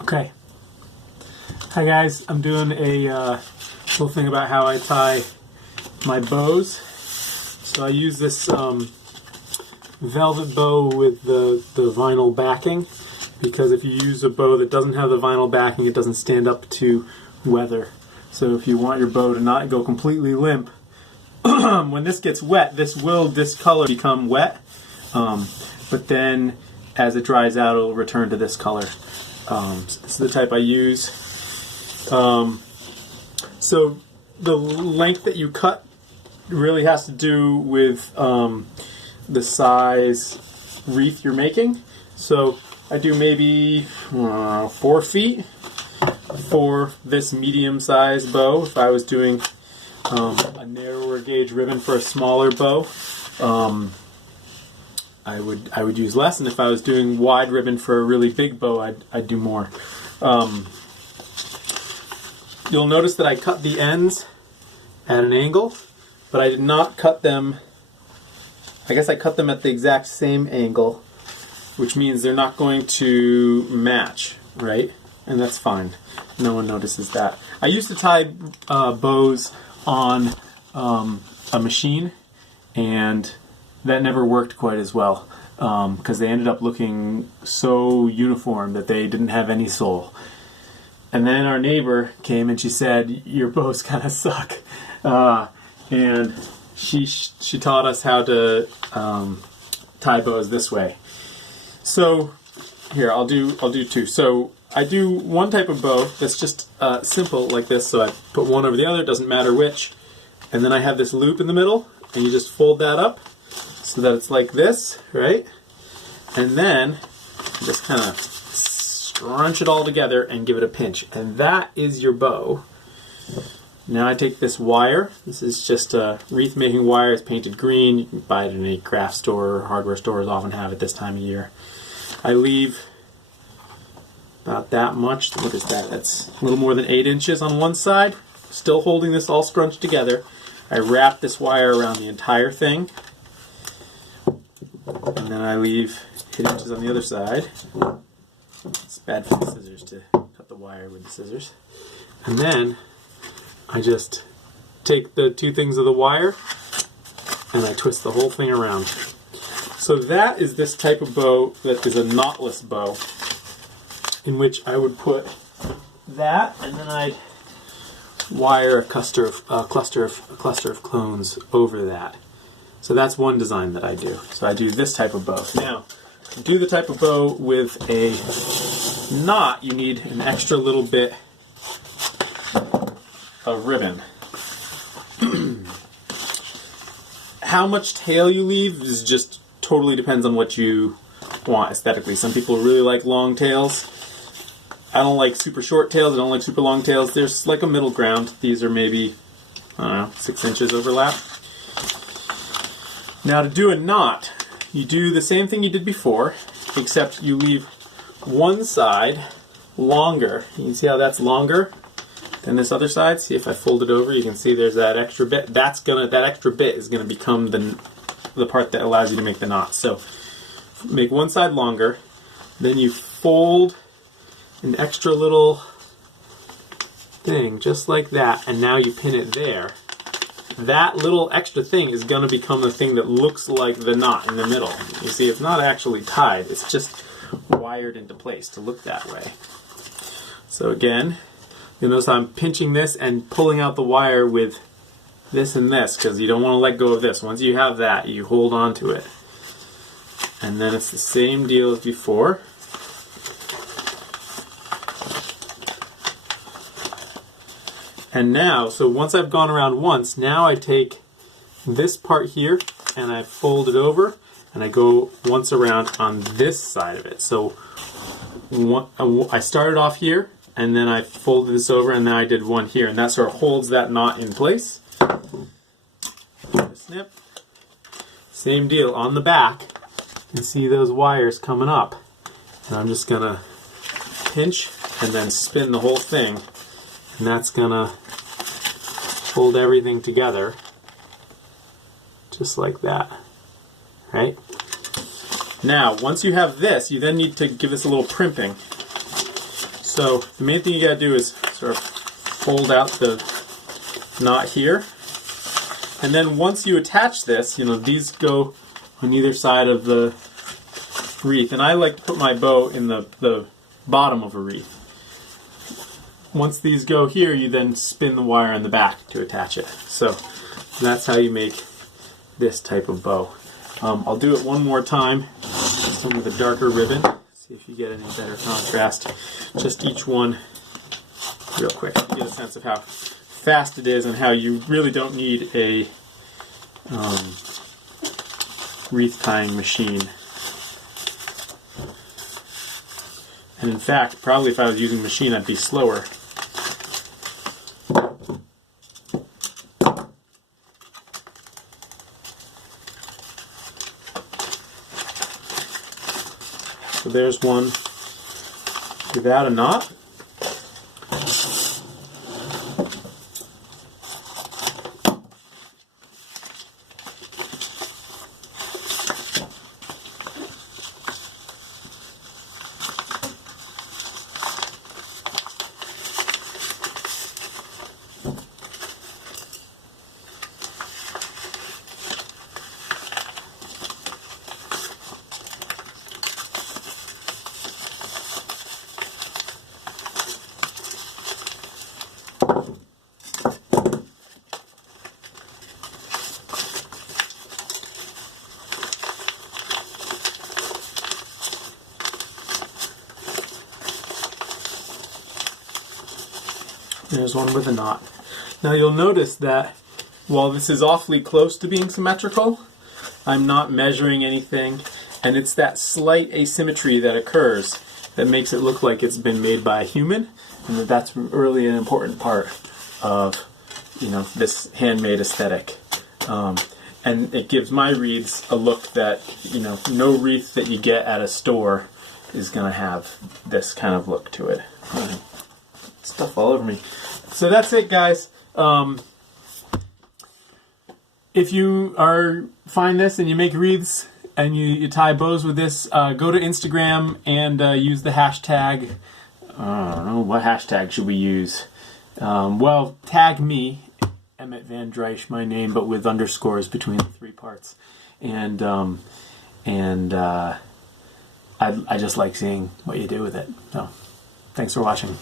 Okay. Hi guys, I'm doing a little thing about how I tie my bows. So I use this velvet bow with the vinyl backing, because if you use a bow that doesn't have the vinyl backing, it doesn't stand up to weather. So if you want your bow to not go completely limp, when this gets wet, this will discolor, become wet, but then as it dries out, it'll return to this color. This is the type I use. So the length that you cut really has to do with the size wreath you're making. So I do maybe 4 feet for this medium-sized bow. If I was doing a narrower gauge ribbon for a smaller bow, I would use less, and if I was doing wide ribbon for a really big bow, I'd do more. You'll notice that I cut the ends at an angle, but I did not cut them. I guess I cut them at the exact same angle, which means they're not going to match, right? And that's fine. No one notices that. I used to tie bows on a machine, and that never worked quite as well, because they ended up looking so uniform that they didn't have any soul. And then our neighbor came and she said, "Your bows kind of suck," and she taught us how to tie bows this way. So here, I'll do two. So I do one type of bow that's just simple like this. So I put one over the other, doesn't matter which, and then I have this loop in the middle, and you just fold that up so that it's like this, right? And then just kind of scrunch it all together and give it a pinch. And that is your bow. Now I take this wire. This is just a wreath making wire. It's painted green. You can buy it in any craft store or hardware stores, often have it this time of year. I leave about that much. What is that? That's a little more than 8 inches on one side. Still holding this all scrunched together. I wrap this wire around the entire thing. And then I leave 8 inches on the other side. It's bad for the scissors to cut the wire with the scissors. And then I just take the 2 things of the wire and I twist the whole thing around. So that is this type of bow that is a knotless bow, in which I would put that, and then I'd wire a cluster of clones over that. So that's one design that I do. So I do this type of bow. Now, to do the type of bow with a knot, you need an extra little bit of ribbon. How much tail you leave is just totally depends on what you want aesthetically. Some people really like long tails. I don't like super short tails. I don't like super long tails. There's like a middle ground. These are maybe, I don't know, 6 inches overlap. Now to do a knot, you do the same thing you did before, except you leave one side longer. You can see how that's longer than this other side. See, if I fold it over, you can see there's that extra bit. That extra bit is gonna become the part that allows you to make the knot. So make one side longer, then you fold an extra little thing just like that, and now you pin it there. That little extra thing is going to become the thing that looks like the knot in the middle. You see, it's not actually tied, it's just wired into place to look that way. So again, you'll notice I'm pinching this and pulling out the wire with this and this, because you don't want to let go of this. Once you have that, you hold on to it. And then it's the same deal as before. And now, so once I've gone around once, now I take this part here and I fold it over and I go once around on this side of it. So I started off here and then I folded this over and then I did one here, and that sort of holds that knot in place. Snip. Same deal on the back. You see those wires coming up. And I'm just going to pinch and then spin the whole thing. And that's going to hold everything together just like that, right? Now, once you have this, you then need to give this a little primping. So the main thing you gotta do is sort of fold out the knot here. And then once you attach this, these go on either side of the wreath. And I like to put my bow in the bottom of a wreath. Once these go here, you then spin the wire in the back to attach it. So that's how you make this type of bow. I'll do it one more time, some with a darker ribbon. See if you get any better contrast. Just each one real quick. Get a sense of how fast it is and how you really don't need a wreath tying machine. And in fact, probably if I was using a machine, I'd be slower. So there's one without a knot. There's one with a knot. Now you'll notice that while this is awfully close to being symmetrical, I'm not measuring anything, and it's that slight asymmetry that occurs that makes it look like it's been made by a human, and that's really an important part of this handmade aesthetic. And it gives my wreaths a look that no wreath that you get at a store is going to have this kind of look to it. Stuff all over me. So that's it, guys. If you find this and you make wreaths and you tie bows with this, go to Instagram and use the hashtag. I don't know, what hashtag should we use? Well, tag me, Emmett Van Drysch, my name, but with underscores between the three parts. And I just like seeing what you do with it. So, thanks for watching.